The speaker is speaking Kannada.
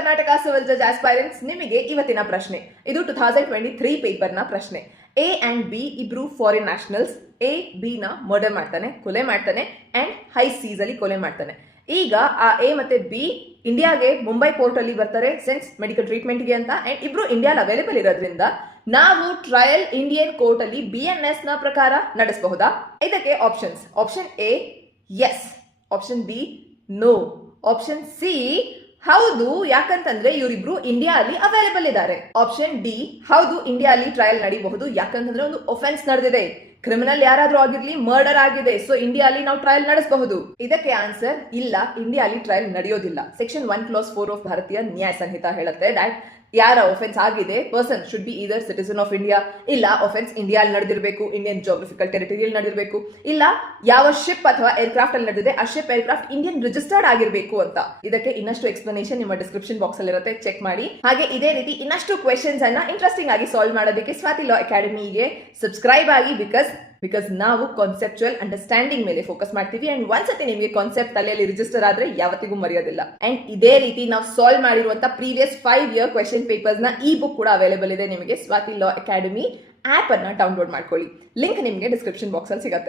ಕರ್ನಾಟಕ ಸಿವಿಲ್ ಜಜ್ ಆಸ್ಪೈರೆಂಟ್ಸ್, ನಿಮಗೆ ಇವತ್ತಿನ ಪ್ರಶ್ನೆ ಇದು 2023 ಪೇಪರ್ನ ಪ್ರಶ್ನೆ. ಎ ಅಂಡ್ ಬಿ ಇಬ್ರು ಫಾರಿನ್ ನ್ಯಾಷನಲ್ಸ್. ಎ ಬಿ ನ ಮರ್ಡರ್ ಮಾಡ್ತಾನೆ, ಕೊಲೆ ಮಾಡ್ತಾನೆ ಅಂಡ್ ಹೈ ಸೀಸ್ ಅಲ್ಲಿ ಕೊಲೆ ಮಾಡ್ತಾನೆ. ಈಗ ಆ ಎ ಮತ್ತೆ ಬಿ ಇಂಡಿಯಾಗೆ ಮುಂಬೈ ಕೋರ್ಟ್ ಅಲ್ಲಿ ಬರ್ತಾರೆ ಸೆನ್ಸ್ ಮೆಡಿಕಲ್ ಟ್ರೀಟ್ಮೆಂಟ್ಗೆ ಅಂತ. ಅಂಡ್ ಇಬ್ರು ಇಂಡಿಯಾಲ್ ಅವೈಲೇಬಲ್ ಇರೋದ್ರಿಂದ ನಾವು ಟ್ರಯಲ್ ಇಂಡಿಯನ್ ಕೋರ್ಟ್ ಅಲ್ಲಿ BNS ನ ಪ್ರಕಾರ ನಡೆಸಬಹುದಾ? ಇದಕ್ಕೆ options. Option A yes, option B no, option C ಹೌದು ಯಾಕಂತಂದ್ರೆ ಇವರಿಬ್ರು ಇಂಡಿಯಾ ಅಲ್ಲಿ ಅವೈಲೇಬಲ್ ಇದ್ದಾರೆ. ಆಪ್ಷನ್ ಡಿ ಹೌದು ಇಂಡಿಯಾ ಅಲ್ಲಿ ಟ್ರಯಲ್ ನಡೀಬಹುದು ಯಾಕಂತಂದ್ರೆ ಒಂದು ಒಫೆನ್ಸ್ ನಡೆದಿದೆ, ಕ್ರಿಮಿನಲ್ ಯಾರಾದ್ರೂ ಆಗಿರ್ಲಿ, ಮರ್ಡರ್ ಆಗಿದೆ, ಸೊ ಇಂಡಿಯಾ ಅಲ್ಲಿ ನಾವು ಟ್ರಯಲ್ ನಡೆಸಬಹುದು. ಇದಕ್ಕೆ ಆನ್ಸರ್ ಇಲ್ಲ, ಇಂಡಿಯಾ ಅಲ್ಲಿ ಟ್ರಯಲ್ ನಡೆಯೋದಿಲ್ಲ. ಸೆಕ್ಷನ್ 1 ಕ್ಲಾಸ್ 4 ಆಫ್ ಭಾರತೀಯ ನ್ಯಾಯ ಸಂಹಿತ ಹೇಳುತ್ತೆ ದಟ್ ಯಾರ ಒಫೆನ್ಸ್ ಆಗಿದೆ person should be either citizen of India, ಇಲ್ಲ ಒಫೆನ್ಸ್ ಇಂಡಿಯಾ ಅಲ್ಲಿ ನಡೆದಿರಬೇಕು, ಇಂಡಿಯನ್ ಜೋಗ್ರಫಿಕಲ್ ಟೆರಿಟರಿಯಲ್ಲಿ ನಡೆದಿರಬೇಕು, ಇಲ್ಲ ಯಾವ ಶಿಪ್ ಅಥವಾ ಏರ್ಕ್ರಾಫ್ಟ್ ಅಲ್ಲಿ ನಡೆದಿದೆ ಆ ಶಿಪ್ ಏರ್ಕ್ರಾಫ್ಟ್ ಇಂಡಿಯನ್ ರಿಜಿಸ್ಟರ್ಡ್ ಆಗಿರಬೇಕು ಅಂತ. ಇದಕ್ಕೆ ಇನ್ನಷ್ಟು ಎಕ್ಸ್ಪ್ಲನೇಷನ್ ನಿಮ್ಮ ಡಿಸ್ಕ್ರಿಪ್ಷನ್ ಬಾಕ್ಸ್ ಅಲ್ಲಿ ಇರುತ್ತೆ, ಚೆಕ್ ಮಾಡಿ. ಹಾಗೆ ಇದೇ ರೀತಿ ಇನ್ನಷ್ಟು ಕ್ವೆಶನ್ಸ್ ಅನ್ನ ಇಂಟ್ರೆಸ್ಟಿಂಗ್ ಆಗಿ ಸಾಲ್ವ್ ಮಾಡೋದಕ್ಕೆ ಸ್ವಾತಿ ಲಾ ಅಕಾಡೆಮಿಗೆ ಸಬ್ಸ್ಕ್ರೈಬ್ ಆಗಿ. ಬಿಕಾಸ್ ನಾವು ಕಾನ್ಸೆಪ್ಚುಯಲ್ ಅಂಡರ್ಸ್ಟ್ಯಾಂಡಿಂಗ್ ಮೇಲೆ ಫೋಕಸ್ ಮಾಡ್ತೀವಿ. ಅಂಡ್ ಒಂದ್ಸತಿ ನಿಮಗೆ ಕಾನ್ಸೆಪ್ಟ್ ತಲೆಯಲ್ಲಿ ರಿಜಿಸ್ಟರ್ ಆದ್ರೆ ಯಾವತ್ತಿಗೂ ಮರೆಯೋದಿಲ್ಲ. ಅಂಡ್ ಇದೇ ರೀತಿ ನಾವು ಸಾಲ್ವ್ ಮಾಡಿರುವಂತ ಪ್ರೀವಿಯಸ್ 5 ಇಯರ್ ಕ್ವೆಶನ್ ಪೇಪರ್ಸ್ ನ ಈ ಬುಕ್ ಕೂಡ ಅವೈಲೇಬಲ್ ಇದೆ ನಿಮಗೆ. ಸ್ವಾತಿ ಲಾ ಅಕಾಡೆಮಿ ಆಪ್ ಅನ್ನ ಡೌನ್ಲೋಡ್ ಮಾಡ್ಕೊಳ್ಳಿ. ಲಿಂಕ್ ನಿಮಗೆ ಡಿಸ್ಕ್ರಿಪ್ಷನ್ ಬಾಕ್ಸ್ ಅಲ್ಲಿ ಸಿಗುತ್ತೆ.